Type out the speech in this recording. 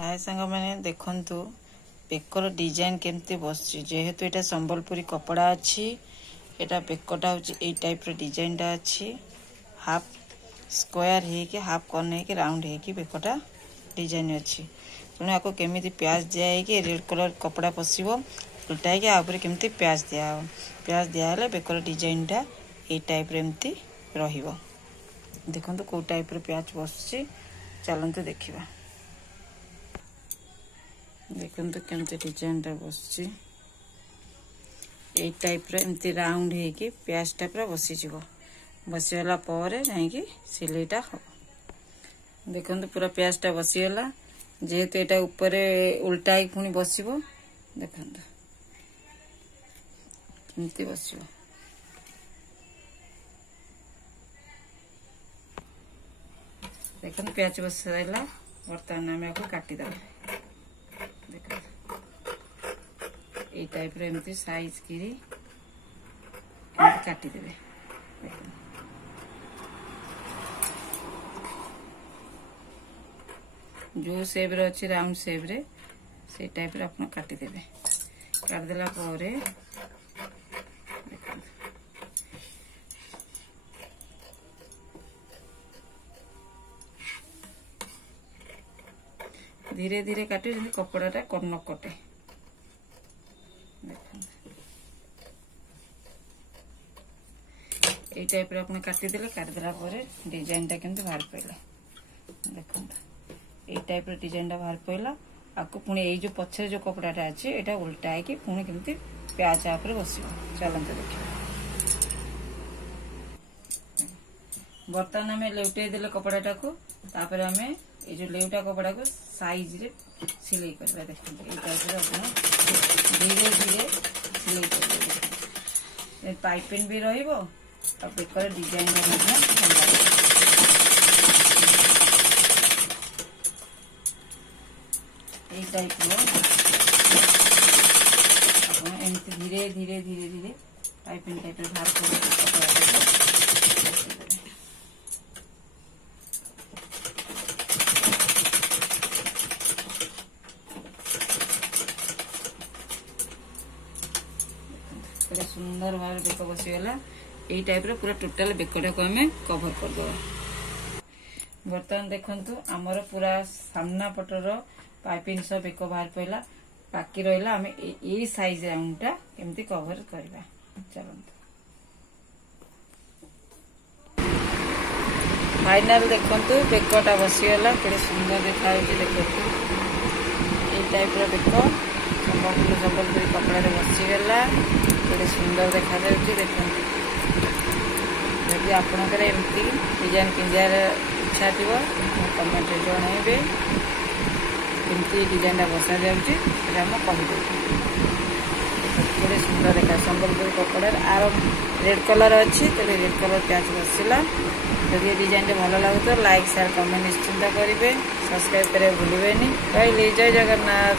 हाय सांग मैंने देखंतु बेकर डिजाइन केमती बसची जेहेतु एटा संबलपुरी कपड़ा अच्छी एटा बेकटा होची ए टाइप रो डिजाइन टा अच्छी हाफ स्क्वायर हे के हाफ कॉर्नर हे के राउंड हे के बेकटा डिजाइन अच्छी तुने आको केमिति प्याज दिया हे के रेड कलर कपड़ा पसिबो उल्टा के आ ऊपर केमिति प्याज दिया हले बेकर डिजाइन टा ए टाइप रे एमती रहिबो देखंतु को टाइप रो प्याज बसची चलंतु देखिबा देखो तो केमती डिजाइन टा बसची ए टाइप रे एमती राउंड हे कि प्याज टा पूरा बसी जीवो बसीला पर जाई सिलेटा हो देखो पूरा प्याज टा बसीगला जेहेतु एटा ऊपर उल्टा ही पुणी बसिबो देखो केमती बसिबो देखो प्याज बसला बर्तमान आम आपको काटिदेला ए टाइप रे एमती साइज करी काटी देबे जो शेप रे अछि राउंड शेप रे से टाइप रे अपन काटी देबे काट देला परे धीरे धीरे काटे जल्दी कपड़ाटा कर्ण कटे ए टाइप रे अपन काटिदेले काटिदेला परे डिजाइन टा केमती बाहर पइला देखो ए टाइप रे डिजाइन टा बाहर पइला आको पुणी ए जो पछे जो कपड़ाटा अछि एटा उल्टा है कि पुणी केमती प्याज ऊपर बसिबो चलंत देखिबो बर्तन में लेउटे देले कपड़ाटा को तापर हमें ए जो लेउटा कपड़ा को साइज रे सिलाई करबा देखो ए टाइप रे अपन धीरे धीरे सिलाई करबा ए पाइपिंग भी रहिबो और बेकर डिजाइन ए टाइप एमती धीरे धीरे धीरे धीरे पाइपिंग टाइप बाहर कर सुंदर भाव बेक बसीगला यही टाइप रो पूरा टोटल बेकटा को हमें कवर कर दो बर्तमान देखंतु हमर पूरा सामना पटर पाइपिंग सब बेक बाहर पइला बाकी रहिला हमें ए साइज राउंडटा केमती कवर करबा चलंतु फाइनल देखंतु बेकटा बसीगला केते सुंदर देखाइ देखंतु ए टाइप रो बेक संबलपुरी कपड़ा रे बसीगला केते सुंदर देखा जाउची देखंतु यदि आपणकर एमती डिजाइन पिंजार इच्छा थी कमेंट जनइबे केमती डिजाइन बसा जाऊँगी कहीदे गोटे सुंदर देखा संबलपुरी कपड़ा आर रेड कलर अच्छी तेरे रेड कलर प्याज बसला जदि डिजाइन भल लगे तो लाइक शेयर कमेंट निश्चिंत करेंगे सब्सक्राइब करें भूलें। रही जय जगन्नाथ।